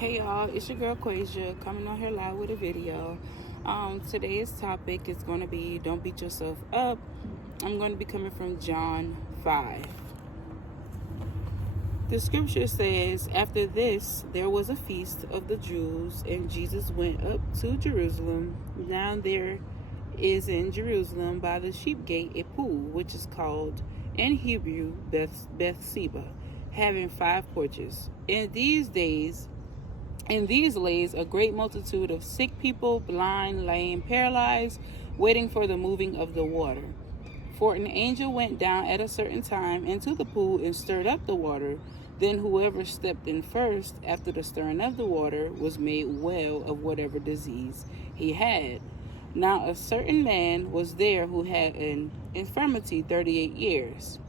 Hey y'all, it's your girl Quasia coming on here live with a video. Today's topic is going to be don't beat yourself up. I'm going to be coming from John 5. The scripture says, after this there was a feast of the Jews, and Jesus went up to Jerusalem. Now there is in Jerusalem by the sheep gate a pool, which is called in Hebrew Bethesda, having 5 porches. In these lays a great multitude of sick people, blind, lame, paralyzed, waiting for the moving of the water. For an angel went down at a certain time into the pool and stirred up the water. Then whoever stepped in first after the stirring of the water was made well of whatever disease he had. Now a certain man was there who had an infirmity 38 years.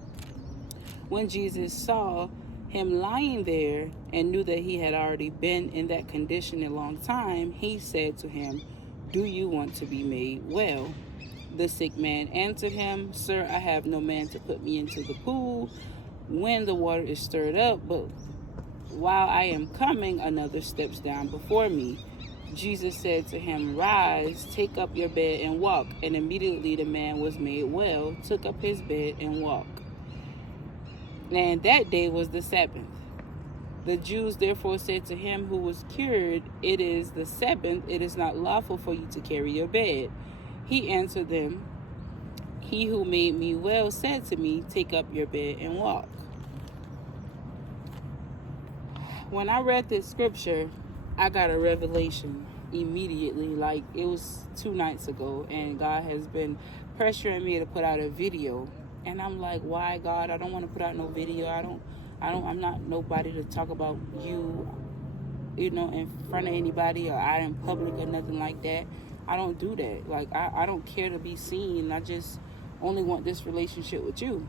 When Jesus saw him lying there and knew that he had already been in that condition a long time, he said to him, "Do you want to be made well?" The sick man answered him, "Sir, I have no man to put me into the pool when the water is stirred up, but while I am coming, another steps down before me." Jesus said to him, "Rise, take up your bed and walk." And immediately the man was made well, took up his bed and walked. And that day was the Sabbath. The Jews therefore said to him who was cured, "It is the Sabbath, it is not lawful for you to carry your bed." He answered them, "He who made me well said to me, take up your bed and walk." When I read this scripture, I got a revelation immediately. Like, it was 2 nights ago, and God has been pressuring me to put out a video. And I'm like, why, God? I don't want to put out no video. I'm not nobody to talk about you, in front of anybody or out in public or nothing like that. I don't do that. Like, I don't care to be seen. I just only want this relationship with you.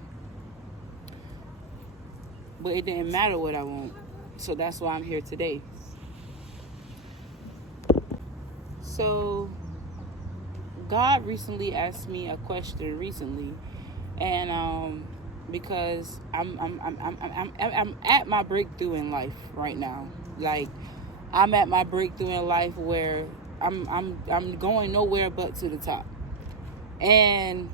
But it didn't matter what I want. So that's why I'm here today. So God recently asked me a question and because I'm at my breakthrough in life right now. Like, I'm at my breakthrough in life where I'm going nowhere but to the top. And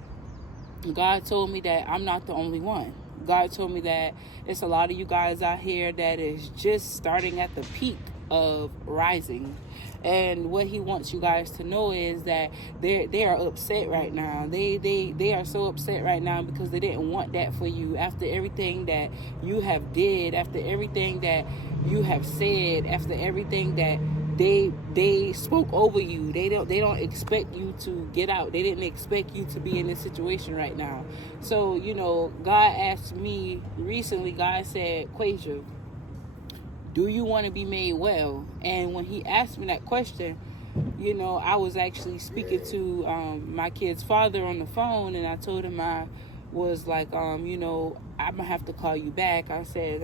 God told me that I'm not the only one. God told me that it's a lot of you guys out here that is just starting at the peak of rising. And what he wants you guys to know is that they are upset right now. They are so upset right now because they didn't want that for you. After everything that you have did, after everything that you have said, after everything that they spoke over you, they don't expect you to get out. They didn't expect you to be in this situation right now. So God asked me recently. God said, "Quasia, do you want to be made well?" And when he asked me that question, I was actually speaking to my kid's father on the phone, and I told him I was like, I'm gonna have to call you back. I said,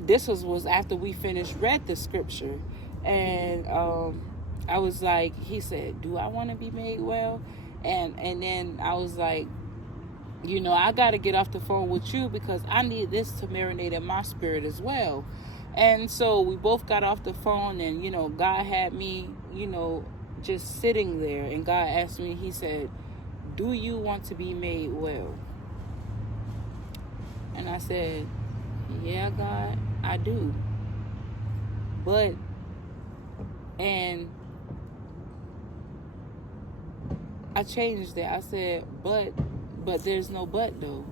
this was after we read the scripture, and I was like, he said, "Do I want to be made well?" And then I was like, I got to get off the phone with you because I need this to marinate in my spirit as well. And so we both got off the phone, and, God had me, just sitting there. And God asked me, he said, "Do you want to be made well?" And I said, "Yeah, God, I do." And I changed it. I said, but there's no but though.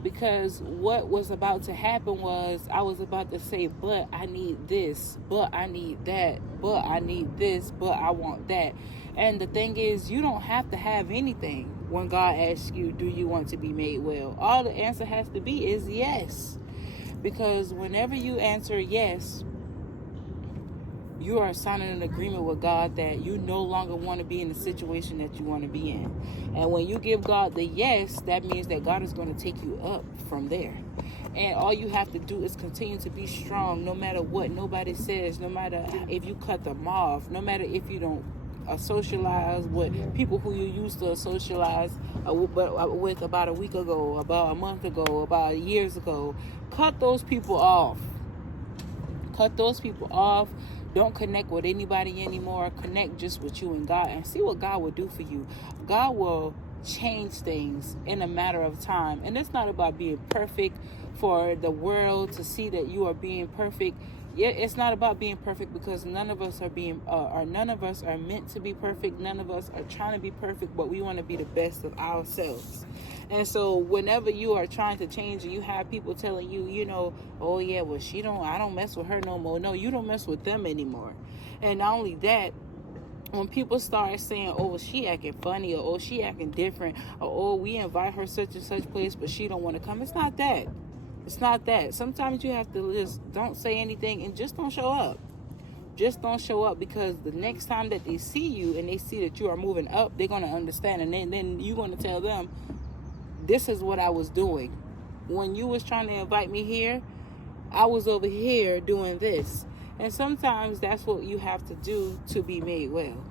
Because what was about to happen was I was about to say, but I need this, but I need that, but I need this, but I want that. And the thing is, you don't have to have anything when God asks you, do you want to be made well? All the answer has to be is yes. Because whenever you answer yes, you are signing an agreement with God that you no longer want to be in the situation that you want to be in. And when you give God the yes, that means that God is going to take you up from there. And all you have to do is continue to be strong, no matter what nobody says, no matter if you cut them off, no matter if you don't socialize with people who you used to socialize with about a week ago, about a month ago, about years ago. Cut those people off. Cut those people off. Don't connect with anybody anymore. Connect just with you and God, and see what God will do for you. God will change things in a matter of time. And it's not about being perfect for the world to see that you are being perfect. Yeah, it's not about being perfect, because none of us are none of us are meant to be perfect. None of us are trying to be perfect, but we want to be the best of ourselves. And so whenever you are trying to change and you have people telling you, you know, oh yeah, well I don't mess with her no more. No, you don't mess with them anymore. And not only that, when people start saying, oh, she acting funny, or oh, she acting different, or oh, we invite her such and such place, but she don't want to come. It's not that. It's not that. Sometimes you have to just don't say anything and just don't show up. Just don't show up, because the next time that they see you and they see that you are moving up, they're going to understand. And then you're going to tell them, this is what I was doing. When you was trying to invite me here, I was over here doing this. And sometimes that's what you have to do to be made well.